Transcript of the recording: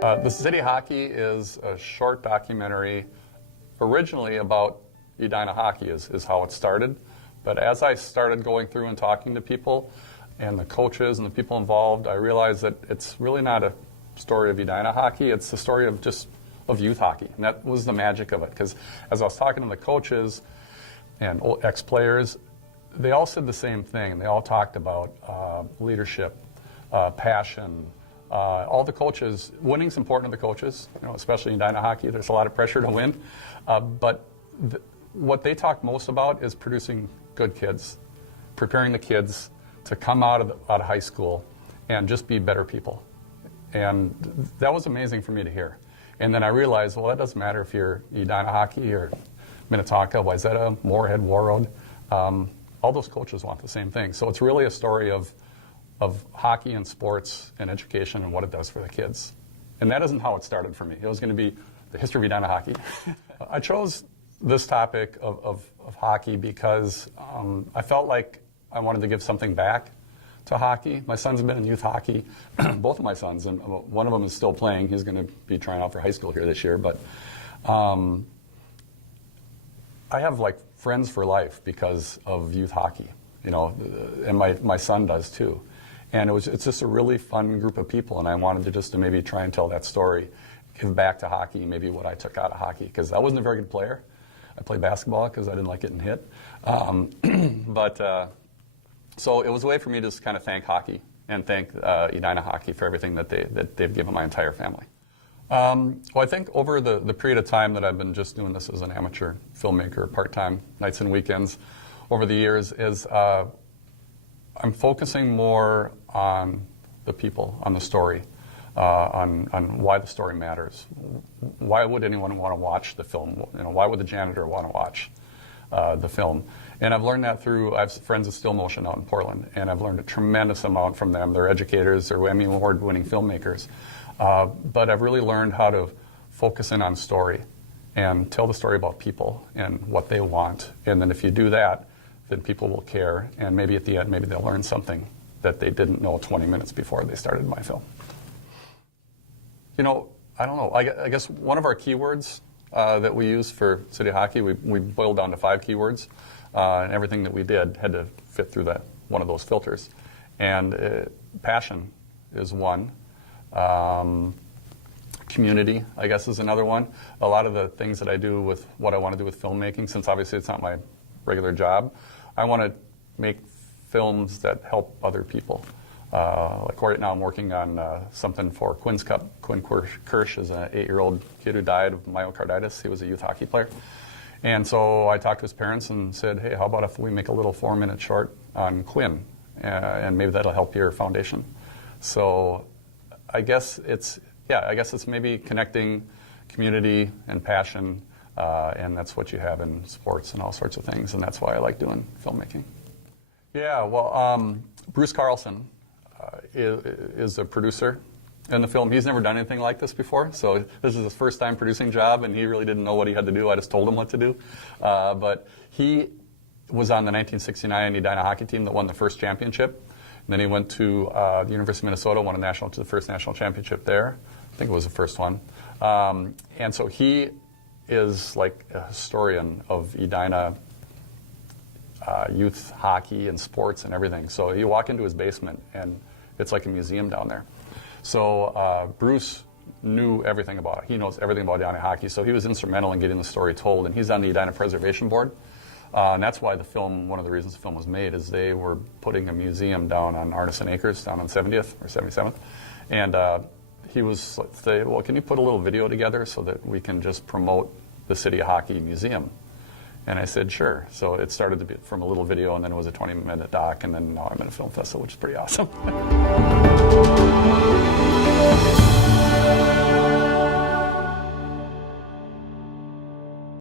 The City Hockey is a short documentary originally about Edina hockey is how it started. But as I started going through and talking to people and the coaches and the people involved, I realized that it's really not a story of Edina hockey, it's the story of youth hockey. And that was the magic of it, because as I was talking to the coaches and ex-players, they all said the same thing. They all talked about leadership, passion. All the coaches, winning's important to the coaches, especially in Edina hockey. There's a lot of pressure to win. But what they talk most about is producing good kids, preparing the kids to come out of high school and just be better people. And that was amazing for me to hear. And then I realized, well, that doesn't matter if you're Edina hockey or Minnetonka, Wayzata, Moorhead, Warroad. All those coaches want the same thing. So it's really a story of hockey and sports and education and what it does for the kids. And that isn't how it started for me. It was going to be the history of Edina hockey. I chose this topic of hockey because I felt like I wanted to give something back to hockey. My sons have been in youth hockey, both of my sons, and one of them is still playing. He's going to be trying out for high school here this year. But I have like friends for life because of youth hockey, and my son does too. And it's just a really fun group of people, and I wanted to maybe try and tell that story, give back to hockey, maybe what I took out of hockey, because I wasn't a very good player. I played basketball because I didn't like getting hit. So it was a way for me to just kind of thank hockey and thank Edina hockey for everything that they've given my entire family. Well, I think over the period of time that I've been just doing this as an amateur filmmaker, part-time, nights and weekends, over the years, is I'm focusing more on the people, on the story, on why the story matters. Why would anyone want to watch the film? Why would the janitor want to watch the film? And I've learned that I have friends of Still Motion out in Portland, and I've learned a tremendous amount from them. They're educators, they're Emmy Award-winning filmmakers. But I've really learned how to focus in on story and tell the story about people and what they want. And then if you do that, then people will care, and maybe at the end, maybe they'll learn something that they didn't know 20 minutes before they started my film. I don't know. I guess one of our keywords that we use for City Hockey, we boiled down to 5 keywords, and everything that we did had to fit through one of those filters. And passion is one. Community, I guess, is another one. A lot of the things that I do with what I want to do with filmmaking, since obviously it's not my regular job, I want to make films that help other people. Like right now I'm working on something for Quinn's Cup. Quinn Kirsch is an 8-year-old kid who died of myocarditis. He was a youth hockey player. And so I talked to his parents and said, hey, how about if we make a little 4-minute short on Quinn? And maybe that'll help your foundation. So I guess it's maybe connecting community and passion, and that's what you have in sports and all sorts of things, and that's why I like doing filmmaking. Yeah, well, Bruce Carlson is a producer in the film. He's never done anything like this before, so this is his first time producing job, and he really didn't know what he had to do. I just told him what to do. But he was on the 1969 Edina hockey team that won the first championship. And then he went to the University of Minnesota, won the first national championship there. I think it was the first one. And so he is like a historian of Edina youth hockey and sports and everything. So you walk into his basement, and it's like a museum down there. So Bruce knew everything about it. He knows everything about Edina hockey. So he was instrumental in getting the story told. And he's on the Edina Preservation Board. And that's why one of the reasons the film was made is they were putting a museum down on Arneson Acres, down on 70th or 77th. And he was saying, well, can you put a little video together so that we can just promote the City Hockey Museum? And I said, sure. So it started to be from a little video, and then it was a 20-minute doc, and then now I'm in a film festival, which is pretty awesome.